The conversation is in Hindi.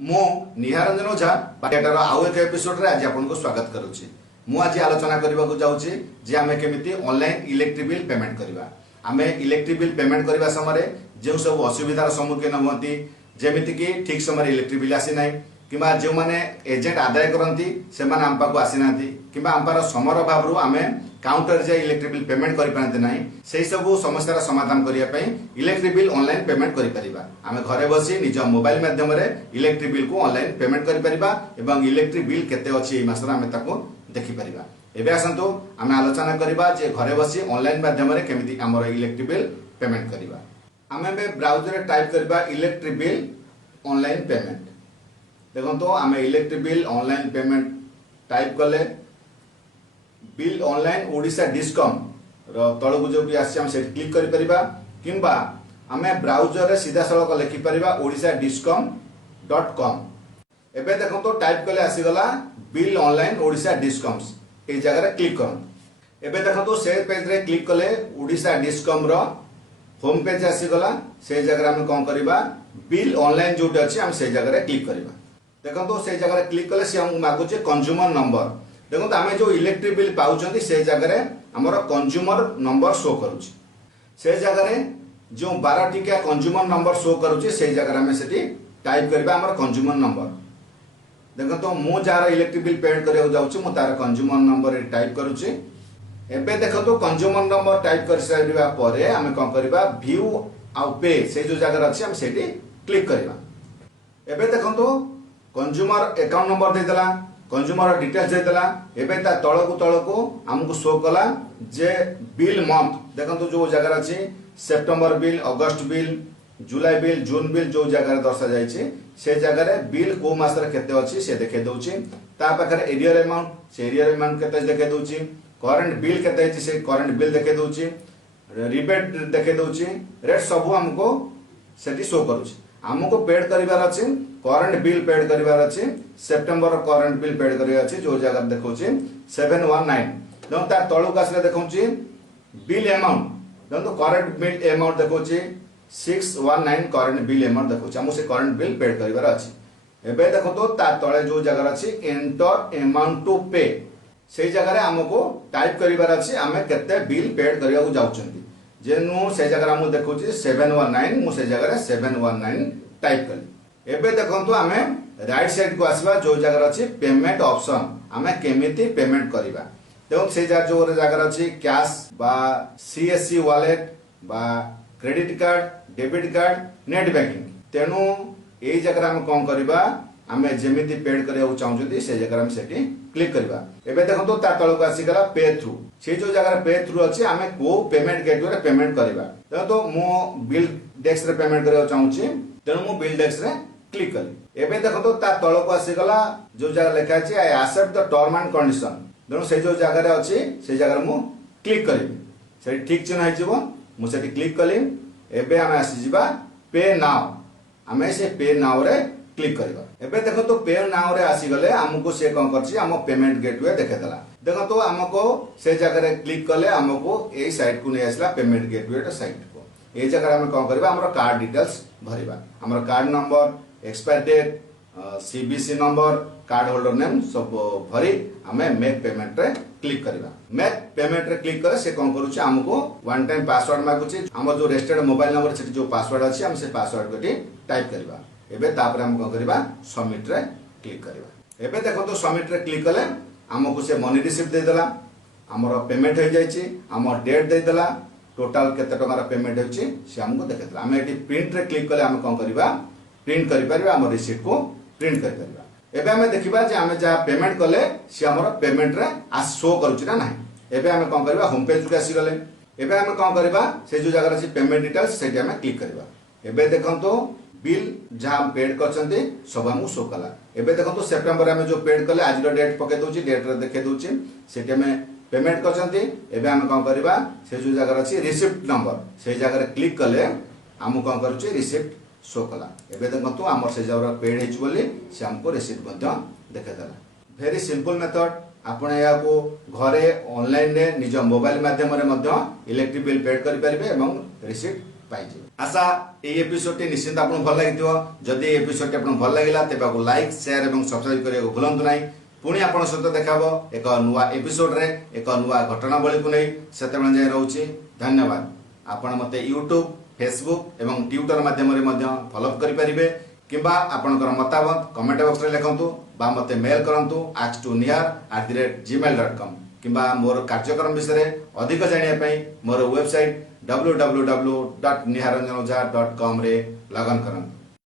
मु निहारंजन ओझा पाठ्यटार आउ एक एपिसोड रे आज आपन को स्वागत करूची। मु आज आलोचना करबा को जाउची जे आमे केमिति ऑनलाइन इलेक्ट्रिक बिल पेमेंट करबा। आमे इलेक्ट्रिक बिल पेमेंट करबा समय जे सब असुविधार सम्मुखीन होती जेमिति कि ठीक समय इलेक्ट्रिक बिल आसी नाही किबा जे माने एजेंट आदाय करंती से माने आम पाको आसी नांती किबा आमपार समर अभाव रु आमे काउंटर जे इलेक्ट्रिक बिल पेमेंट करि पारते नाही सेही सब समस्यार समाधान करिया पई इलेक्ट्रिक बिल ऑनलाइन पेमेंट करि परिबा। आमे घरे बसी निज मोबाइल माध्यम रे इलेक्ट्रिक बिल को ऑनलाइन पेमेंट करि परिबा एवं इलेक्ट्रिक बिल केते अछि ए मासरा आमे ताको देखि परिबा। एबे आसंतु आमे आलोचना करिबा जे घरे बसी ऑनलाइन माध्यम रे केमिति हमर इलेक्ट्रिक बिल पेमेंट करिबा। आमे बे ब्राउजर रे टाइप करिबा इलेक्ट्रिक बिल ऑनलाइन पेमेंट। देखो तो आमे electric bill online payment type कले बिल ऑनलाइन ओडिशा डिस्कॉम तळगु जो भी आसी हम से क्लिक करि परिबा किंबा आमे ब्राउजर रे सीधा सळक लिखि परिबा odisha.discom.com। एबे देखो तो टाइप कले आसी गला बिल ऑनलाइन ओडिशा डिस्कॉम्स ए जगह रे क्लिक करन। एबे देखो तो से पेज रे क्लिक कले ओडिशा डिस्कॉम रो होम पेज आसी गला से जगह हम कोन करबा बिल ऑनलाइन जोटे अछि हम से जगह रे क्लिक करबा। देखो तो से जगह रे क्लिक कले से हम मागु जे कंज्यूमर नंबर। देखो तो आमे जो इलेक्ट्रिक बिल पाउचंती से जगह रे हमर कंज्यूमर नंबर शो करूची से जगह रे जो 12 टिका कंज्यूमर नंबर शो करूची से जगह में सेठी टाइप करबा हमर कंज्यूमर नंबर। देखो तो मु जार इलेक्ट्रिक बिल पेमेंट करियो जाउची मु तार कंज्यूमर नंबर टाइप करूची। एबे देखो तो कंज्यूमर नंबर टाइप कर साइडबा परे आमे कोन करबा व्यू आ पे से जो जगह अछि हम सेठी क्लिक करबा। एबे देखो तो कंज्यूमर अकाउंट नंबर दे देला कंज्यूमर डिटेल्स दे देला। एबे ता तळकु हमको शो कला जे बिल मंथ देखो तो जो जगह अछि सितंबर बिल अगस्त बिल जुलाई बिल जून बिल जो जगह दर्शा जाय छै से जगह रे बिल को मास रे केते अछि से देखे दउछि। ता पाखर एरियर अमाउंट से एरियर अमाउंट केते देखे दउछि करंट बिल केते अछि से करंट बिल देखे दउछि रिबेट देखे दउछि रेट सब हमको सेठी शो करूछि। हमको पेड करिवार अछि करंट बिल पेड करिवार अछि सितंबर करंट बिल पेड करिवार अछि जो जगह देखौछि 719। जब ता तळुक आसले देखौछि बिल अमाउंट जब तो करंट बिल अमाउंट देखौछि 619 करंट बिल अमाउंट देखौछि हम से करंट बिल पेड करिवार अछि। एबे देखो तो ता तळे जो जगह अछि एंटर अमाउंट टू पे से जगह रे हमको टाइप करिवार अछि हमें केते बिल पेड करिया जाउछंती जेनु से जगह हम देखौछि 719 मु से जगह रे 719 टाइप कली। एबे देखंतु आमे राइट साइड को आसीबा जो जगह अछि पेमेंट ऑप्शन आमे केमिति पेमेंट करिबा। देखो से जो जगह अछि कैश बा सीएससी वॉलेट बा credit card debit card net banking तेनु एई जगह हम कोन करिबा आमे जेमिति पेड करिया चाहउछथि से जगह हम सेठी क्लिक करिबा। एबे देखंतु ता तळक आसी गला पे थ्रू से जो जगह पे थ्रू अछि आमे को पेमेंट गेटवे रे पेमेंट करिबा। तो मो बिल डेस्क रे पेमेंट करिया चाहउछि तेनु मो बिल डेस्क रे क्लिक कली। एबे देखंतु ता तळक आसी गला जो जगह लिखा अछि I accept the term and condition तेनु से जो जगह रे अछि से जगह मु क्लिक करिबि से ठीक चिन्ह है जीवो मु सेठी क्लिक कली। एबे हम आसी जिबा पे नाउ हमें से पे नाउ रे क्लिक करिबा। एबे देखो तो पे नाउ रे आसी गले हमको से कोन करछि हम पेमेंट गेटवे देखे देला। देखो तो हमको से जगह रे क्लिक कले हमको ए साइड को नै आसला पेमेंट गेटवे रे साइड को ए जगह हम कोन करबा हमर कार्ड डिटेल्स भरिबा हमर कार्ड नंबर एक्सपायर डेट सीबीसी नंबर कार्ड होल्डर नेम सब भरी हमें मेक पेमेंट रे क्लिक करिबा। मेक पेमेंट रे क्लिक करे से कोन करूछि हमको वन टाइम पासवर्ड मागुछि हमर जो रजिस्टर्ड मोबाइल नंबर से जो पासवर्ड अछि हम से पासवर्ड कोटी टाइप करिबा। एबे तापर हम कोन करिबा सबमिट रे क्लिक करिबा। एबे देखो तो सबमिट रे क्लिक कले हमको से मनी रिसीप्ट दे देला हमर पेमेंट हो जायछि हमर डेट दे देला टोटल केते टका पेमेंट होछि से हमको देखे देला। हम एटी प्रिंट रे क्लिक कले हम कोन करिबा प्रिंट करि परिबा हमर रिसीप्ट को प्रिंट करि परिबा। एबे हमें देखिबा जे हमें जा पेमेंट कले से हमर पेमेंट रे आ शो करूछि ना नाही। एबे हमें कोन करिबा होम पेज को आसी गले। एबे हमें कोन करिबा से जो जगह अछि पेमेंट डिटेल्स सेठी हमें क्लिक करिबा। एबे देखंतो बिल जहां पेड करछन्ते सब हमु शो कला। एबे देखंतो सितंबर हमें जो पेड कले आज डेट पके दोछि डेट रे देखे दोछि सेठी हमें पेमेंट करछन्ते। एबे हम कोन करिबा से जो जगह अछि रिसीप्ट नंबर से जगह रे क्लिक कले हमु कोन करूछि रिसीप्ट शो कला। एबे देखंतो हमर से जगह पेड हेछि बोली से हमको रिसीप्ट मध्ये देखे देला। वेरी सिंपल मेथड आपण या को घरे ऑनलाइन रे निज मोबाइल माध्यम रे मध्ये इलेक्ट्रिक बिल पेड करि परिबे एवं रिसीप्ट पाइजे। आशा ये एपिसोड टी निश्चित आपको भल लगी जदि एपिसोड टी आपको भल लगा तेज आपको लाइक शेयर और सब्सक्राइब करने को भूलु ना। पुणी आपन सहित देखा एक नुआ एपिसोड रे एक नुआ घटनावली को नहीं से जाए रोचे। धन्यवाद। आपण मते यूट्यूब फेसबुक एवं ट्विटर माध्यम फॉलो करें किंबा आपणकर मतामत कमेंट बॉक्स रे लिखंतु बा मते मेल करंतु ask2nihar@gmail.com किंबा मोर कार्यक्रम विषय अधिक जानिया पई मोर वेबसाइट www.niharanjanoja.com रे लॉगिन करंतु।